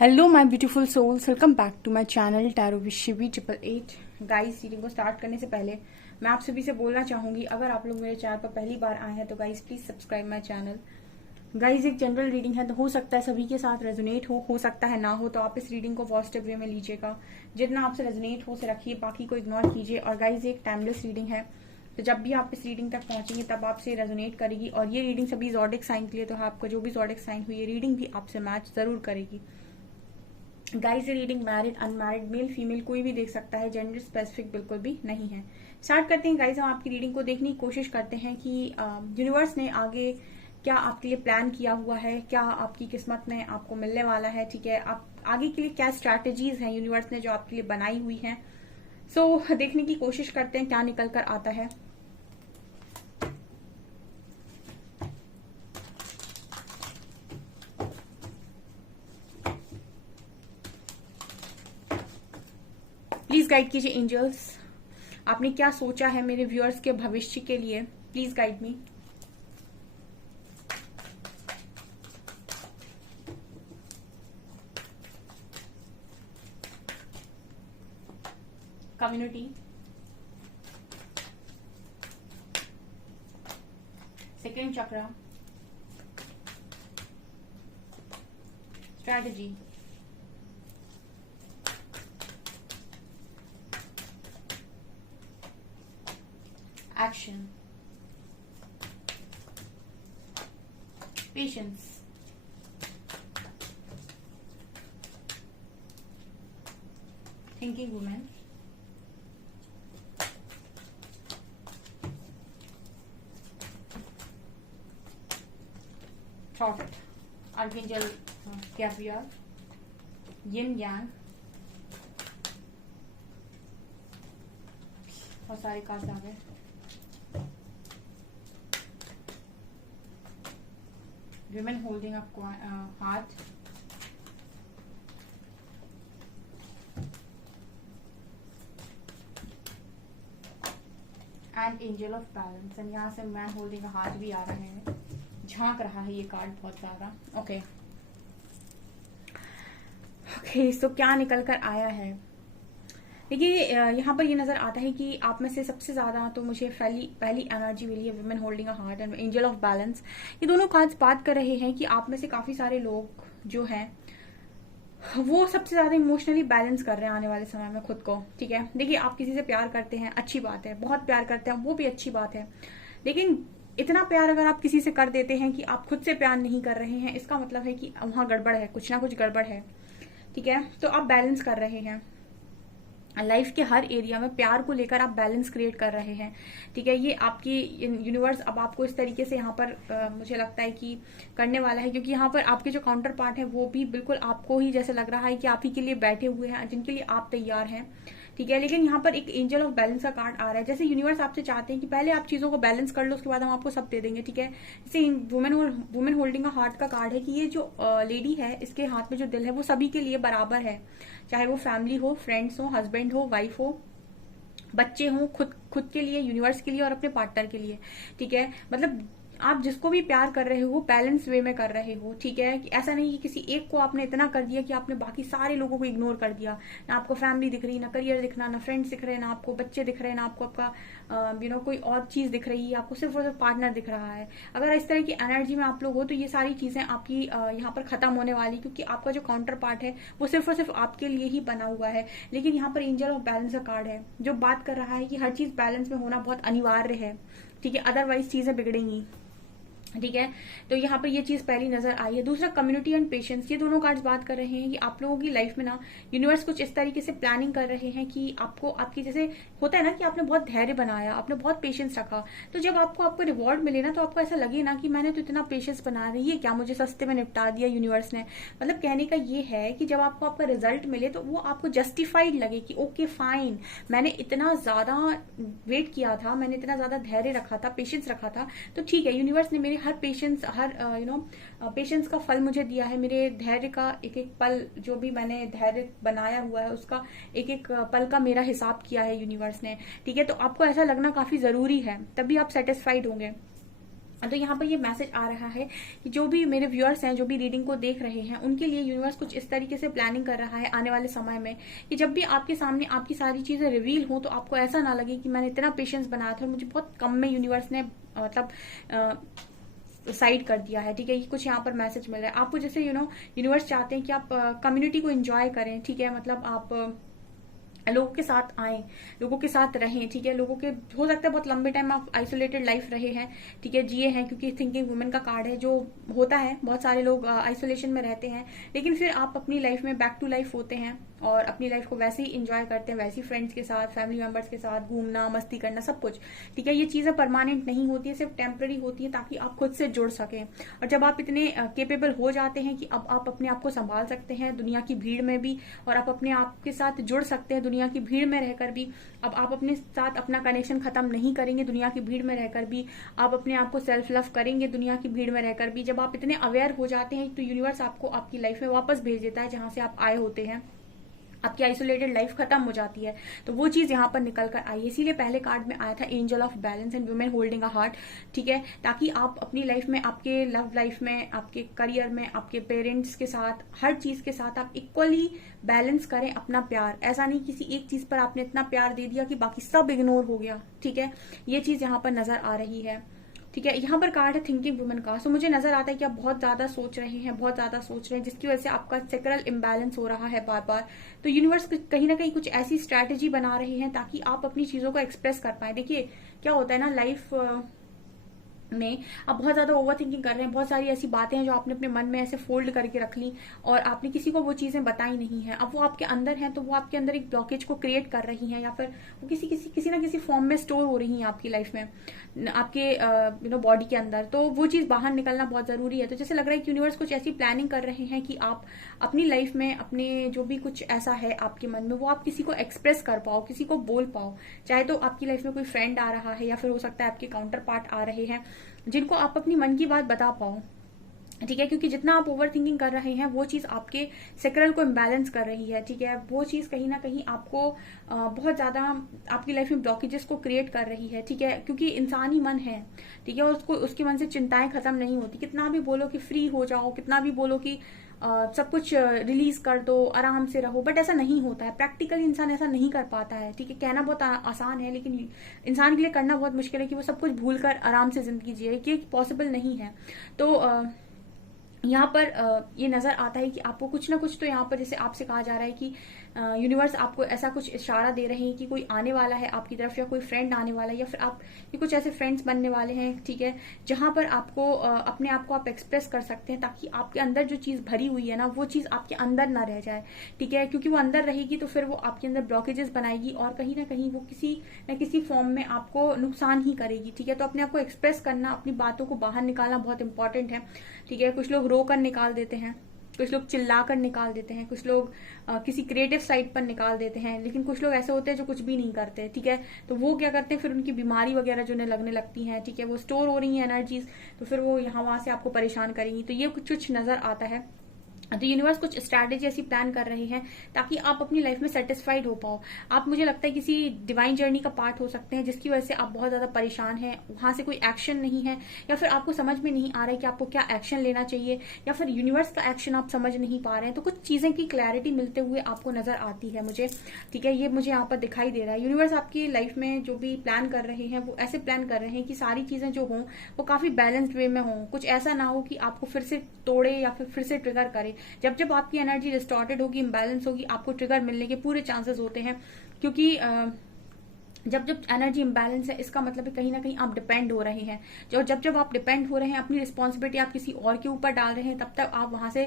Hello my beautiful souls, welcome back to my channel tarot with Shivi 888। Guys, reading को start करने से पहले मैं आप सभी से बोलना चाहूंगी, अगर आप लोग मेरे चैनल पर पहली बार आए हैं तो guys please subscribe my channel. Guys, एक जनरल रीडिंग है तो हो सकता है सभी के साथ रेजोनेट हो सकता है ना हो, तो आप इस रीडिंग को पॉजिटिव वे में लीजिएगा। जितना आपसे रेजोनेट हो से रखिए, बाकी को इग्नोर कीजिए। और गाइस, एक टाइमलेस रीडिंग है, तो जब भी आप इस रीडिंग तक पहुंचेंगे तब आपसे रेजोनेट करेगी। और ये रीडिंग सभी ज़ोडिक साइन के लिए, तो आपका जो भी ज़ोडिक साइन हुई, ये रीडिंग भी आपसे मैच जरूर करेगी। गाइस, ये reading married unmarried male female कोई भी देख सकता है, जेंडर स्पेसिफिक बिल्कुल भी नहीं है। स्टार्ट करते हैं गाइस। हम आपकी रीडिंग को देखने की कोशिश करते हैं कि यूनिवर्स ने आगे क्या आपके लिए प्लान किया हुआ है, क्या आपकी किस्मत में आपको मिलने वाला है। ठीक है, आप आगे के लिए क्या स्ट्रैटेजीज हैं यूनिवर्स ने जो आपके लिए बनाई हुई हैं। सो देखने की कोशिश करते हैं क्या निकल कर आता है। प्लीज गाइड कीजिए एंजल्स, आपने क्या सोचा है मेरे व्यूअर्स के भविष्य के लिए। Please guide me. Community, second chakra, strategy, action, patience, thinking women, thought, archangel Gabriel, yin yang. बहुत सारे कार्ड आ गए। Women holding a heart, and angel of balance। And यहाँ से मैन होल्डिंग अ हार्ट भी आ रहा है, झांक रहा है ये कार्ड बहुत ज्यादा। ओके ओके, सो क्या निकल कर आया है। देखिए, यहाँ पर ये नजर आता है कि आप में से सबसे ज्यादा तो मुझे पहली एनर्जी मिली है women holding a heart and angel of balance. ये दोनों कार्ड्स बात कर रहे हैं कि आप में से काफी सारे लोग जो हैं वो सबसे ज्यादा इमोशनली बैलेंस कर रहे हैं आने वाले समय में खुद को। ठीक है, देखिए, आप किसी से प्यार करते हैं, अच्छी बात है, बहुत प्यार करते हैं, वो भी अच्छी बात है। लेकिन इतना प्यार अगर आप किसी से कर देते हैं कि आप खुद से प्यार नहीं कर रहे हैं, इसका मतलब है कि वहां गड़बड़ है, कुछ ना कुछ गड़बड़ है। ठीक है, तो आप बैलेंस कर रहे हैं लाइफ के हर एरिया में, प्यार को लेकर आप बैलेंस क्रिएट कर रहे हैं। ठीक है, ये आपकी यूनिवर्स अब आपको इस तरीके से यहाँ पर मुझे लगता है कि करने वाला है, क्योंकि यहाँ पर आपके जो काउंटर पार्ट है वो भी बिल्कुल आपको ही जैसे लग रहा है कि आप ही के लिए बैठे हुए हैं, जिनके लिए आप तैयार हैं। ठीक है, लेकिन यहाँ पर एक एंजल ऑफ बैलेंस का कार्ड आ रहा है, जैसे यूनिवर्स आपसे चाहते हैं कि पहले आप चीजों को बैलेंस कर लो, उसके बाद हम आपको सब दे देंगे। ठीक है, जैसे वुमेन होल्डिंग अ हार्ट का कार्ड है कि ये जो लेडी है, इसके हाथ में जो दिल है वो सभी के लिए बराबर है, चाहे वो फैमिली हो, फ्रेंड्स हो, हस्बैंड हो, वाइफ हो, बच्चे हों, खुद खुद के लिए, यूनिवर्स के लिए और अपने पार्टनर के लिए। ठीक है, मतलब आप जिसको भी प्यार कर रहे हो बैलेंस वे में कर रहे हो। ठीक है, कि ऐसा नहीं कि किसी एक को आपने इतना कर दिया कि आपने बाकी सारे लोगों को इग्नोर कर दिया। ना आपको फैमिली दिख रही, ना करियर दिखना, ना फ्रेंड्स दिख रहे, ना आपको बच्चे दिख रहे, ना आपको आपका कोई और चीज दिख रही है, आपको सिर्फ और सिर्फ पार्टनर दिख रहा है। अगर इस तरह की एनर्जी में आप लोग हो तो ये सारी चीजें आपकी यहाँ पर खत्म होने वाली, क्योंकि आपका जो काउंटर पार्ट है वो सिर्फ और सिर्फ आपके लिए ही बना हुआ है। लेकिन यहाँ पर एंजल ऑफ बैलेंस का कार्ड है जो बात कर रहा है कि हर चीज बैलेंस में होना बहुत अनिवार्य है। ठीक है, अदरवाइज चीजें बिगड़ेंगी। ठीक है, तो यहाँ पर ये चीज पहली नजर आई है। दूसरा, कम्युनिटी एंड पेशेंस, ये दोनों कार्ड्स बात कर रहे हैं कि आप लोगों की लाइफ में ना यूनिवर्स कुछ इस तरीके से प्लानिंग कर रहे हैं कि आपको आपकी जैसे होता है ना कि आपने बहुत धैर्य बनाया, आपने बहुत पेशेंस रखा, तो जब आपको रिवॉर्ड मिले ना तो आपको ऐसा लगे ना कि मैंने तो इतना पेशेंस बना रही है, क्या मुझे सस्ते में निपटा दिया यूनिवर्स ने। मतलब कहने का ये है कि जब आपको आपका रिजल्ट मिले तो वो आपको जस्टिफाइड लगे कि ओके फाइन, मैंने इतना ज्यादा वेट किया था, मैंने इतना ज्यादा धैर्य रखा था, पेशेंस रखा था, तो ठीक है, यूनिवर्स ने मेरे हर पेशेंस, हर पेशेंस का फल मुझे दिया है। मेरे धैर्य का एक एक पल, जो भी मैंने धैर्य बनाया हुआ है उसका एक एक पल का मेरा हिसाब किया है यूनिवर्स ने। ठीक है, तो आपको ऐसा लगना काफी जरूरी है, तभी आप सेटिस्फाइड होंगे। तो यहाँ पर ये मैसेज आ रहा है कि जो भी मेरे व्यूअर्स हैं, जो भी रीडिंग को देख रहे हैं, उनके लिए यूनिवर्स कुछ इस तरीके से प्लानिंग कर रहा है आने वाले समय में कि जब भी आपके सामने आपकी सारी चीजें रिवील हो तो आपको ऐसा ना लगे कि मैंने इतना पेशेंस बनाया था और मुझे बहुत कम में यूनिवर्स ने मतलब साइड कर दिया है। ठीक है, ये कुछ यहाँ पर मैसेज मिल रहा है आपको, जैसे यूनिवर्स चाहते हैं कि आप कम्युनिटी को एंजॉय करें। ठीक है, मतलब आप लोगों के साथ आए, लोगों के साथ रहें। ठीक है, लोगों के हो सकता है बहुत लंबे टाइम आप आइसोलेटेड लाइफ रहे हैं, ठीक है, जिए हैं, क्योंकि थिंकिंग वुमेन का कार्ड है। जो होता है बहुत सारे लोग आइसोलेशन में रहते हैं, लेकिन फिर आप अपनी लाइफ में बैक टू लाइफ होते हैं और अपनी लाइफ को वैसे ही इंजॉय करते हैं, वैसे ही फ्रेंड्स के साथ, फैमिली मेंबर्स के साथ घूमना, मस्ती करना, सब कुछ। ठीक है, ये चीजें परमानेंट नहीं होती है, सिर्फ टेम्पररी होती है ताकि आप खुद से जुड़ सकें। और जब आप इतने केपेबल हो जाते हैं कि अब आप अपने आप को संभाल सकते हैं दुनिया की भीड़ में भी, और आप अपने आप के साथ जुड़ सकते हैं दुनिया की भीड़ में रहकर भी। अब आप अपने साथ अपना कनेक्शन खत्म नहीं करेंगे दुनिया की भीड़ में रहकर भी, आप अपने आप को सेल्फ लव करेंगे दुनिया की भीड़ में रहकर भी। जब आप इतने अवेयर हो जाते हैं तो यूनिवर्स आपको आपकी लाइफ में वापस भेज देता है जहां से आप आए होते हैं, आपकी आइसोलेटेड लाइफ खत्म हो जाती है। तो वो चीज यहाँ पर निकल कर आई है, इसीलिए पहले कार्ड में आया था angel of balance and women holding a heart. ठीक है, ताकि आप अपनी लाइफ में, आपके लव लाइफ में, आपके करियर में, आपके पेरेंट्स के साथ, हर चीज के साथ आप इक्वली बैलेंस करें अपना प्यार। ऐसा नहीं किसी एक चीज पर आपने इतना प्यार दे दिया कि बाकी सब इग्नोर हो गया। ठीक है, ये चीज यहाँ पर नजर आ रही है। ठीक है, यहाँ पर कार्ड है थिंकिंग वुमन का। सो मुझे नजर आता है कि आप बहुत ज्यादा सोच रहे हैं, बहुत ज्यादा सोच रहे हैं, जिसकी वजह से आपका सेक्रल इम्बैलेंस हो रहा है बार बार। तो यूनिवर्स कहीं ना कहीं कुछ ऐसी स्ट्रैटेजी बना रहे हैं ताकि आप अपनी चीजों को एक्सप्रेस कर पाए। देखिए क्या होता है ना, लाइफ में आप बहुत ज्यादा ओवर थिंकिंग कर रहे हैं, बहुत सारी ऐसी बातें हैं जो आपने अपने मन में ऐसे फोल्ड करके रख ली और आपने किसी को वो चीजें बताई नहीं है। अब वो आपके अंदर है तो वो आपके अंदर एक ब्लॉकेज को क्रिएट कर रही है, या फिर वो किसी ना किसी फॉर्म में स्टोर हो रही है आपकी लाइफ में, आपके बॉडी के अंदर। तो वो चीज बाहर निकलना बहुत जरूरी है। तो जैसे लग रहा है कि यूनिवर्स कुछ ऐसी प्लानिंग कर रहे हैं कि आप अपनी लाइफ में अपने जो भी कुछ ऐसा है आपके मन में, वो आप किसी को एक्सप्रेस कर पाओ, किसी को बोल पाओ। चाहे तो आपकी लाइफ में कोई फ्रेंड आ रहा है, या फिर हो सकता है आपके काउंटर पार्ट आ रहे हैं जिनको आप अपनी मन की बात बता पाओ। ठीक है, क्योंकि जितना आप ओवर थिंकिंग कर रहे हैं वो चीज आपके सेक्रल को इम्बैलेंस कर रही है। ठीक है, वो चीज कहीं ना कहीं आपको बहुत ज्यादा आपकी लाइफ में ब्लॉकेजेस को क्रिएट कर रही है। ठीक है, क्योंकि इंसानी मन है, ठीक है, और उसको उसके मन से चिंताएं खत्म नहीं होती। कितना भी बोलो कि फ्री हो जाओ, कितना भी बोलो कि सब कुछ रिलीज कर दो, आराम से रहो, बट ऐसा नहीं होता है। प्रैक्टिकली इंसान ऐसा नहीं कर पाता है। ठीक है, कहना बहुत आसान है लेकिन इंसान के लिए करना बहुत मुश्किल है कि वो सब कुछ भूल कर आराम से जिंदगी जिए, ये पॉसिबल नहीं है। तो यहाँ पर ये नजर आता है कि आपको कुछ ना कुछ तो यहाँ पर जैसे आपसे कहा जा रहा है कि यूनिवर्स आपको ऐसा कुछ इशारा दे रहे हैं कि कोई आने वाला है आपकी तरफ, या कोई फ्रेंड आने वाला है, या फिर आप ये कुछ ऐसे फ्रेंड्स बनने वाले हैं। ठीक है, जहां पर आपको अपने आप को आप एक्सप्रेस कर सकते हैं ताकि आपके अंदर जो चीज भरी हुई है ना वो चीज आपके अंदर ना रह जाए। ठीक है, क्योंकि वो अंदर रहेगी तो फिर वो आपके अंदर ब्लॉकेजेस बनाएगी और कहीं ना कहीं वो किसी न किसी फॉर्म में आपको नुकसान ही करेगी। ठीक है, तो अपने आप को एक्सप्रेस करना, अपनी बातों को बाहर निकालना बहुत इंपॉर्टेंट है। ठीक है, कुछ लोग रो कर निकाल देते हैं, कुछ लोग चिल्ला कर निकाल देते हैं, कुछ लोग किसी क्रिएटिव साइड पर निकाल देते हैं, लेकिन कुछ लोग ऐसे होते हैं जो कुछ भी नहीं करते। ठीक है, तो वो क्या करते हैं, फिर उनकी बीमारी वगैरह जो उन्हें लगने लगती है। ठीक है, वो स्टोर हो रही है एनर्जीज, तो फिर वो यहाँ वहां से आपको परेशान करेंगी। तो ये कुछ नजर आता है। तो यूनिवर्स कुछ स्ट्रैटेजी ऐसी प्लान कर रहे हैं ताकि आप अपनी लाइफ में सेटिस्फाइड हो पाओ। आप, मुझे लगता है, किसी डिवाइन जर्नी का पार्ट हो सकते हैं जिसकी वजह से आप बहुत ज्यादा परेशान हैं, वहां से कोई एक्शन नहीं है, या फिर आपको समझ में नहीं आ रहा है कि आपको क्या एक्शन लेना चाहिए, या फिर यूनिवर्स का एक्शन आप समझ नहीं पा रहे हैं। तो कुछ चीजें की क्लैरिटी मिलते हुए आपको नजर आती है मुझे। ठीक है, ये मुझे यहाँ पर दिखाई दे रहा है। यूनिवर्स आपकी लाइफ में जो भी प्लान कर रहे हैं वो ऐसे प्लान कर रहे हैं कि सारी चीजें जो हों वो काफी बैलेंस्ड वे में हों। कुछ ऐसा ना हो कि आपको फिर से तोड़े या फिर से ट्रिगर करे। जब जब आपकी एनर्जी डिस्टॉर्टेड होगी, इम्बैलेंस होगी, आपको ट्रिगर मिलने के पूरे चांसेस होते हैं। क्योंकि जब जब एनर्जी इम्बैलेंस है इसका मतलब है कहीं ना कहीं आप डिपेंड हो रहे हैं। जब जब आप डिपेंड हो रहे हैं, अपनी रिस्पॉन्सिबिलिटी आप किसी और के ऊपर डाल रहे हैं, तब तक आप वहां से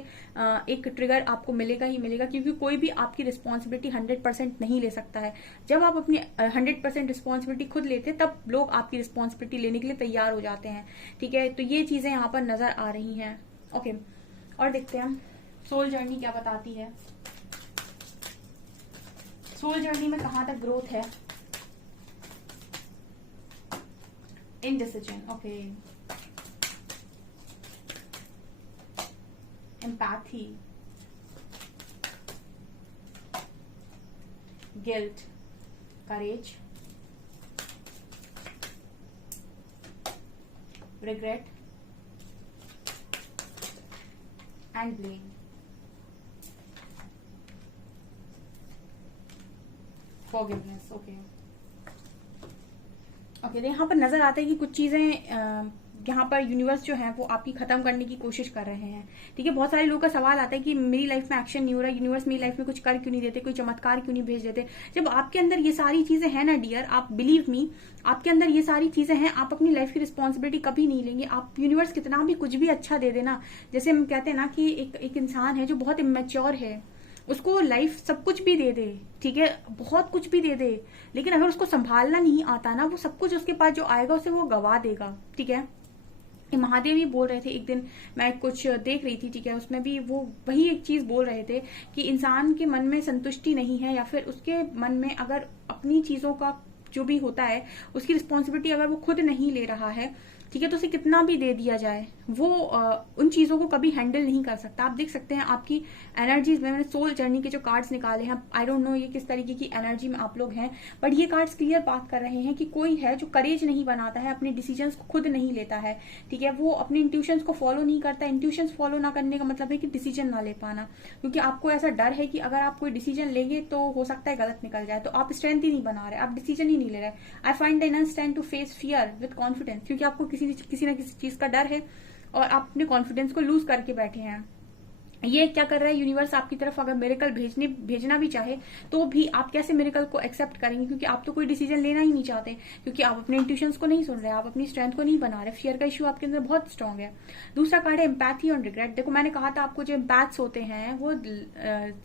एक ट्रिगर आपको मिलेगा ही मिलेगा। क्योंकि कोई भी आपकी रिस्पॉन्सिबिलिटी 100% नहीं ले सकता है। जब आप अपनी 100% रिस्पॉन्सिबिलिटी खुद लेते हैं तब लोग आपकी रिस्पॉन्सिबिलिटी लेने के लिए तैयार हो जाते हैं। ठीक है, तो ये चीजें यहाँ पर नजर आ रही हैं। ओके, और देखते हैं सोल जर्नी क्या बताती है। सोल जर्नी में कहां तक ग्रोथ है। Indecision, okay, empathy, guilt, courage, regret and blame. Forgiveness. Okay okay, तो यहाँ पर नजर आता है कि कुछ चीजें यहाँ पर यूनिवर्स जो है वो आपकी खत्म करने की कोशिश कर रहे हैं। ठीक है, बहुत सारे लोगों का सवाल आता है कि मेरी लाइफ में एक्शन नहीं हो रहा, यूनिवर्स मेरी लाइफ में कुछ कर क्यों नहीं देते, कोई चमत्कार क्यों नहीं भेज देते। जब आपके अंदर ये सारी चीजें हैं ना डियर, आप बिलीव मी, आपके अंदर ये सारी चीजें हैं, आप अपनी लाइफ की रिस्पॉन्सिबिलिटी कभी नहीं लेंगे। आप यूनिवर्स कितना भी कुछ भी अच्छा दे देना, जैसे हम कहते हैं ना कि एक इंसान है जो बहुत इमेच्योर है, उसको लाइफ सब कुछ भी दे दे, ठीक है, बहुत कुछ भी दे दे, लेकिन अगर उसको संभालना नहीं आता ना, वो सब कुछ उसके पास जो आएगा उसे वो गवा देगा। ठीक है, महादेव ही बोल रहे थे, एक दिन मैं कुछ देख रही थी, ठीक है, उसमें भी वो वही एक चीज बोल रहे थे कि इंसान के मन में संतुष्टि नहीं है, या फिर उसके मन में अगर अपनी चीजों का जो भी होता है उसकी रिस्पॉन्सिबिलिटी अगर वो खुद नहीं ले रहा है, ठीक है, तो उसे कितना भी दे दिया जाए वो उन चीजों को कभी हैंडल नहीं कर सकता। आप देख सकते हैं आपकी एनर्जीज में, मैंने सोल जर्नी के जो कार्ड्स निकाले हैं, आई डोंट नो ये किस तरीके की एनर्जी में आप लोग हैं, बट ये कार्ड्स क्लियर बात कर रहे हैं कि कोई है जो करेज नहीं बनाता है, अपने डिसीजंस को खुद नहीं लेता है। ठीक है, वो अपने इंट्यूशंस को फॉलो नहीं करता। इंट्यूशंस फॉलो ना करने का मतलब है कि डिसीजन ना ले पाना, क्योंकि आपको ऐसा डर है कि अगर आप कोई डिसीजन लेंगे तो हो सकता है गलत निकल जाए, तो आप स्ट्रेंथ ही नहीं बना रहे, आप डिसीजन ही नहीं ले रहे। I find the strength to face fear with confidence, क्योंकि आपको किसी ना किसी चीज का डर है और आप अपने कॉन्फिडेंस को लूज करके बैठे हैं। ये क्या कर रहा है यूनिवर्स आपकी तरफ, अगर मिरेकल भेजना भी चाहे तो भी आप कैसे मिरेकल को एक्सेप्ट करेंगे, क्योंकि आप तो कोई डिसीजन लेना ही नहीं चाहते, क्योंकि आप अपने इंट्यूशंस को नहीं सुन रहे, आप अपनी स्ट्रेंथ को नहीं बना रहे, फियर का इश्यू आपके अंदर बहुत स्ट्रांग है। दूसरा कार्ड है एम्पैथी और रिग्रेट। देखो मैंने कहा था आपको, जो एम्पैथ्स होते हैं वो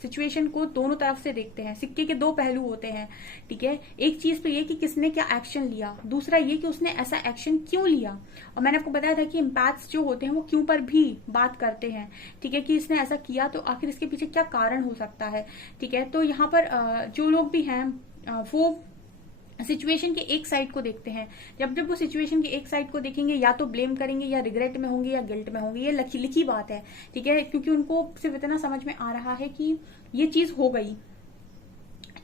सिचुएशन को दोनों तरफ से देखते हैं, सिक्के के दो पहलू होते हैं। ठीक है, एक चीज तो ये कि किसने क्या एक्शन लिया, दूसरा ये कि उसने ऐसा एक्शन क्यों लिया। और मैंने आपको बताया था कि एम्पैथ्स जो होते हैं वो क्यों पर भी बात करते हैं। ठीक है, कि इसने ऐसा किया तो आखिर इसके पीछे क्या कारण हो सकता है। ठीक है, तो यहाँ पर जो लोग भी हैं वो सिचुएशन के एक साइड को देखते हैं। जब वो सिचुएशन के एक साइड को देखेंगे, या तो ब्लेम करेंगे, या रिग्रेट में होंगे, या गिल्ट में होंगे। ये लिखी बात है। ठीक है, क्योंकि उनको सिर्फ इतना समझ में आ रहा है कि ये चीज हो गई।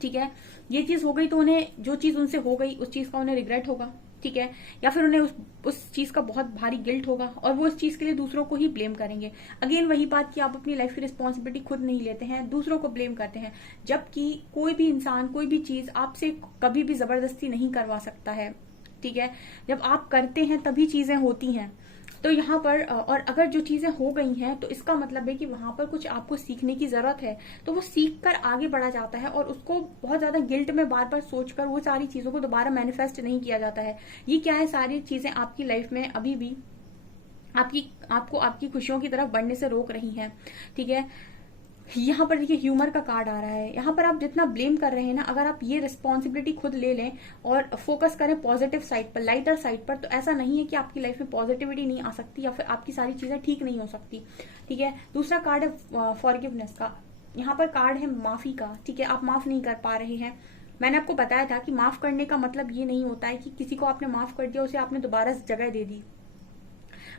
ठीक है, ये चीज हो गई तो उन्हें, जो चीज उनसे हो गई उस चीज का उन्हें रिग्रेट होगा। ठीक है, या फिर उन्हें उस चीज का बहुत भारी गिल्ट होगा और वो इस चीज के लिए दूसरों को ही ब्लेम करेंगे। अगेन वही बात कि आप अपनी लाइफ की रिस्पॉन्सिबिलिटी खुद नहीं लेते हैं, दूसरों को ब्लेम करते हैं, जबकि कोई भी इंसान कोई भी चीज आपसे कभी भी जबरदस्ती नहीं करवा सकता है। ठीक है, जब आप करते हैं तभी चीजें होती हैं। तो यहाँ पर और अगर जो चीजें हो गई हैं तो इसका मतलब है कि वहां पर कुछ आपको सीखने की जरूरत है, तो वो सीख कर आगे बढ़ा जाता है और उसको बहुत ज्यादा गिल्ट में बार बार सोचकर वो सारी चीजों को दोबारा मैनिफेस्ट नहीं किया जाता है। ये क्या है, सारी चीजें आपकी लाइफ में अभी भी आपको आपकी खुशियों की तरफ बढ़ने से रोक रही हैं। ठीक है, यहाँ पर देखिए ह्यूमर का कार्ड आ रहा है। यहाँ पर आप जितना ब्लेम कर रहे हैं ना, अगर आप ये रिस्पॉन्सिबिलिटी खुद ले लें और फोकस करें पॉजिटिव साइड पर, लाइटर साइड पर, तो ऐसा नहीं है कि आपकी लाइफ में पॉजिटिविटी नहीं आ सकती या फिर आपकी सारी चीजें ठीक नहीं हो सकती। ठीक है, दूसरा कार्ड है फॉरगिवनेस का। यहाँ पर कार्ड है माफी का। ठीक है, आप माफ नहीं कर पा रहे हैं। मैंने आपको बताया था कि माफ करने का मतलब ये नहीं होता है कि किसी को आपने माफ कर दिया, उसे आपने दोबारा जगह दे दी।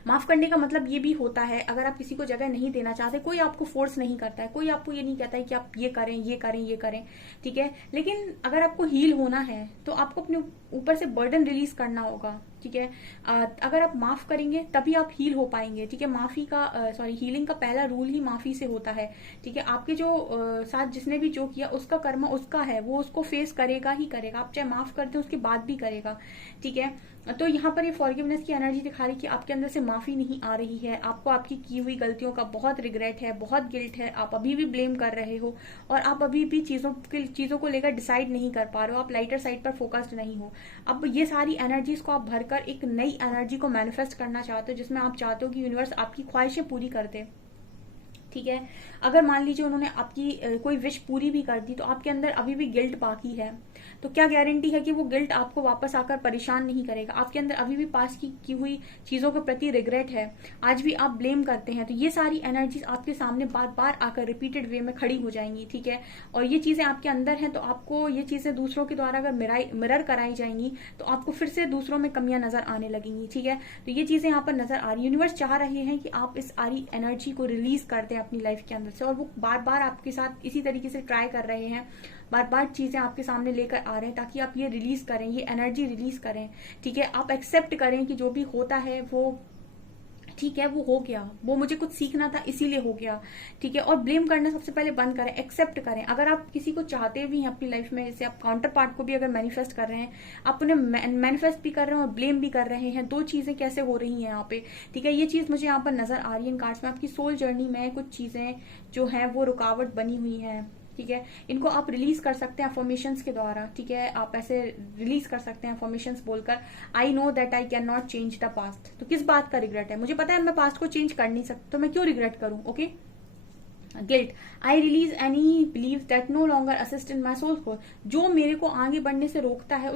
माफ करने का मतलब ये भी होता है, अगर आप किसी को जगह नहीं देना चाहते, कोई आपको फोर्स नहीं करता है, कोई आपको ये नहीं कहता है कि आप ये करें ये करें ये करें। ठीक है, लेकिन अगर आपको हील होना है तो आपको अपने ऊपर से बर्डन रिलीज करना होगा। ठीक है, अगर आप माफ करेंगे तभी आप हील हो पाएंगे। ठीक है, माफी का हीलिंग का पहला रूल ही माफी से होता है। ठीक है, आपके जो साथ जिसने भी जो किया उसका कर्म उसका है, वो उसको फेस करेगा ही करेगा, आप चाहे माफ कर दें उसके बाद भी करेगा। ठीक है, तो यहाँ पर ये फॉरगिवनेस की एनर्जी दिखा रही कि आपके अंदर से माफी नहीं आ रही है, आपको आपकी की हुई गलतियों का बहुत रिग्रेट है, बहुत गिल्ट है, आप अभी भी ब्लेम कर रहे हो और आप अभी भी चीजों को लेकर डिसाइड नहीं कर पा रहे हो, आप लाइटर साइड पर फोकस्ड नहीं हो। अब ये सारी एनर्जीज को आप भरकर एक नई एनर्जी को मैनिफेस्ट करना चाहते हो, जिसमें आप चाहते हो कि यूनिवर्स आपकी ख्वाहिशें पूरी कर दे। ठीक है, अगर मान लीजिए उन्होंने आपकी कोई विश पूरी भी कर दी तो आपके अंदर अभी भी गिल्ट बाकी है, तो क्या गारंटी है कि वो गिल्ट आपको वापस आकर परेशान नहीं करेगा। आपके अंदर अभी भी पास की हुई चीजों के प्रति रिग्रेट है, आज भी आप ब्लेम करते हैं, तो ये सारी एनर्जीज आपके सामने बार बार आकर रिपीटेड वे में खड़ी हो जाएंगी। ठीक है, और ये चीजें आपके अंदर हैं, तो आपको ये चीजें दूसरों के द्वारा अगर मिरर कराई जाएंगी तो आपको फिर से दूसरों में कमियां नजर आने लगेंगी। ठीक है, तो ये चीजें यहाँ पर नजर आ रही। यूनिवर्स चाह रहे हैं कि आप इस सारी एनर्जी को रिलीज कर दें अपनी लाइफ के अंदर से, और वो बार बार आपके साथ इसी तरीके से ट्राई कर रहे हैं, बार बार चीजें आपके सामने लेकर आ रहे हैं, ताकि आप ये रिलीज करें, ये एनर्जी रिलीज करें। ठीक है, आप एक्सेप्ट करें कि जो भी होता है वो ठीक है, वो हो गया, वो मुझे कुछ सीखना था इसीलिए हो गया। ठीक है, और ब्लेम करना सबसे पहले बंद करें, एक्सेप्ट करें। अगर आप किसी को चाहते भी हैं अपनी लाइफ में, जैसे आप काउंटर पार्ट को भी अगर मैनिफेस्ट कर रहे हैं, आप उन्हें मैनिफेस्ट भी कर रहे हैं और ब्लेम भी कर रहे हैं, दो चीजें कैसे हो रही हैं यहाँ पे। ठीक है, ये चीज मुझे यहाँ पर नजर आ रही है इन कार्ड्स में। आपकी सोल जर्नी में कुछ चीजें जो है वो रुकावट बनी हुई है। ठीक है, इनको आप रिलीज कर सकते हैं अफर्मेशंस के द्वारा। ठीक है, आप ऐसे रिलीज कर सकते हैं अफर्मेशंस बोलकर, I know that I can not change the past. तो किस बात का रिग्रेट है, मुझे पता है मैं पास्ट को चेंज कर नहीं सकता, तो मैं क्यों रिग्रेट करूं। Okay, guilt, I release any believe that no longer assist in my soul growth. जो मेरे को आगे बढ़ने से रोकता है,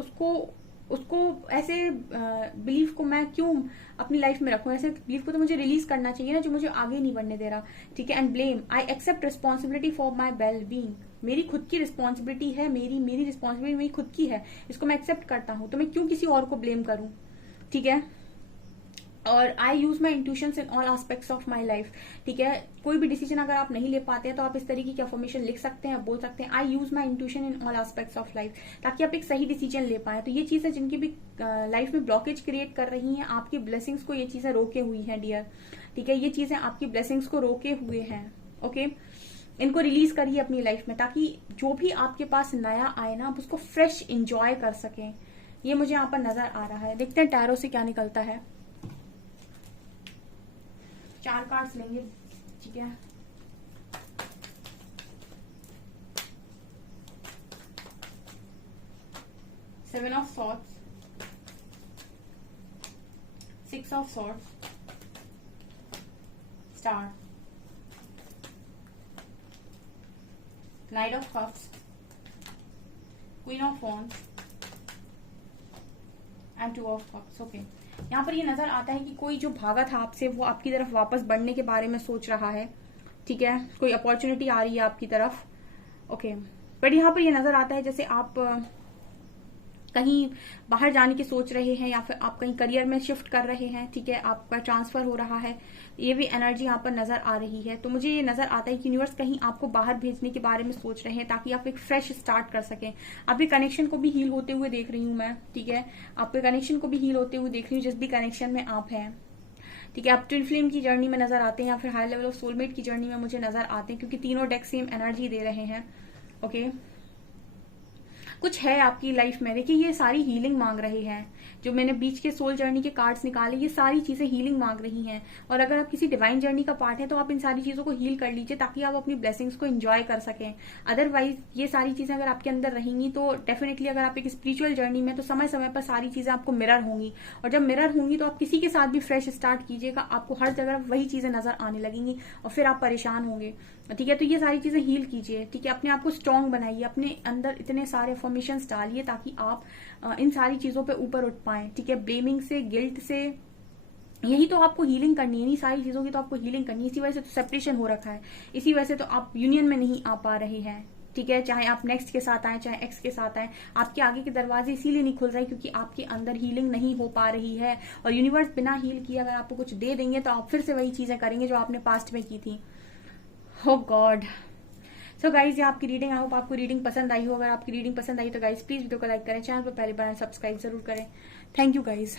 उसको ऐसे बिलीफ को मैं क्यों अपनी लाइफ में रखूं। ऐसे बिलीफ को तो मुझे रिलीज करना चाहिए ना, जो मुझे आगे नहीं बढ़ने दे रहा। ठीक है, and blame, I accept responsibility for my well being. मेरी खुद की रिस्पॉन्सिबिलिटी है, मेरी रिस्पॉन्सिबिलिटी मेरी खुद की है, इसको मैं एक्सेप्ट करता हूं, तो मैं क्यों किसी और को ब्लेम करूं। ठीक है, और I use my intuitions in all aspects of my life. ठीक है, कोई भी डिसीजन अगर आप नहीं ले पाते हैं तो आप इस तरीके की अफर्मेशन लिख सकते हैं, बोल सकते हैं I use my intuition in all aspects of life, ताकि आप एक सही डिसीजन ले पाए। तो ये चीजें जिनकी भी लाइफ में ब्लॉकेज क्रिएट कर रही हैं, आपकी ब्लेसिंग्स को ये चीजें रोके हुई हैं डियर। ठीक है, ये चीजें आपकी ब्लेसिंग्स को रोके हुए हैं। ओके, इनको रिलीज करिए अपनी लाइफ में, ताकि जो भी आपके पास नया आए ना, आप उसको फ्रेश इंजॉय कर सकें। ये मुझे यहाँ पर नजर आ रहा है। देखते हैं टैरो से क्या निकलता है। 4 कार्ड्स लेंगे। ठीक है, seven of swords, 6 of swords, star, night of cups, queen of wands and 2 of cups. Okay, यहाँ पर ये नजर आता है कि कोई जो भागा था आपसे, वो आपकी तरफ वापस बढ़ने के बारे में सोच रहा है। ठीक है, कोई अपॉर्चुनिटी आ रही है आपकी तरफ। ओके, बट यहाँ पर ये नजर आता है जैसे आप कहीं बाहर जाने की सोच रहे हैं, या फिर आप कहीं करियर में शिफ्ट कर रहे हैं। ठीक है, आपका ट्रांसफर हो रहा है, ये भी एनर्जी यहाँ पर नजर आ रही है। तो मुझे ये नजर आता है कि यूनिवर्स कहीं आपको बाहर भेजने के बारे में सोच रहे हैं, ताकि आप एक फ्रेश स्टार्ट कर सकें। आपके कनेक्शन को भी हील होते हुए देख रही हूँ मैं। ठीक है, आपके कनेक्शन को भी हील होते हुए देख रही हूँ, जिस भी कनेक्शन में आप हैं। ठीक है, आप ट्विन फ्लेम की जर्नी में नजर आते हैं, या फिर हाई लेवल ऑफ सोलमेट की जर्नी में मुझे नजर आते हैं, क्योंकि तीनों डेक सेम एनर्जी दे रहे हैं। ओके, कुछ है आपकी लाइफ में। देखिए, ये सारी हीलिंग मांग रहे हैं। जो मैंने बीच के सोल जर्नी के कार्ड्स निकाले, ये सारी चीजें हीलिंग मांग रही हैं। और अगर आप किसी डिवाइन जर्नी का पार्ट है, तो आप इन सारी चीजों को हील कर लीजिए, ताकि आप अपनी ब्लेसिंग्स को एंजॉय कर सकें। अदरवाइज ये सारी चीजें अगर आपके अंदर रहेंगी, तो डेफिनेटली अगर आप एक स्पिरिचुअल जर्नी में, तो समय समय पर सारी चीजें आपको मिरर होंगी। और जब मिरर होंगी, तो आप किसी के साथ भी फ्रेश स्टार्ट कीजिएगा, आपको हर जगह वही चीजें नजर आने लगेंगी, और फिर आप परेशान होंगे। ठीक है, तो ये सारी चीजें हील कीजिए। ठीक है, अपने आप को स्ट्रांग बनाइए, अपने अंदर इतने सारे अफर्मेशंस डालिए, ताकि आप इन सारी चीजों पे ऊपर उठ पाए। ठीक है, ब्लेमिंग से, गिल्ट से, यही तो आपको हीलिंग करनी है। इन्हीं सारी चीजों की तो आपको हीलिंग करनी है। इसी वजह से तो सेपरेशन हो रखा है, इसी वजह से तो आप यूनियन में नहीं आ पा रहे हैं। ठीक है, चाहे आप नेक्स्ट के साथ आए, चाहे एक्स के साथ आए, आपके आगे के दरवाजे इसीलिए नहीं खुल रहे, क्योंकि आपके अंदर हीलिंग नहीं हो पा रही है। और यूनिवर्स बिना हील किए अगर आपको कुछ दे देंगे, तो आप फिर से वही चीजें करेंगे जो आपने पास्ट में की थी। हो गॉड। सो गाइज, ये आपकी रीडिंग, आई होप आपको रीडिंग पसंद आई हो। अगर आपकी रीडिंग पसंद आई तो गाइज प्लीज वीडियो को लाइक करें, चैनल पर पहली बार सब्सक्राइब जरूर करें। Thank you guys.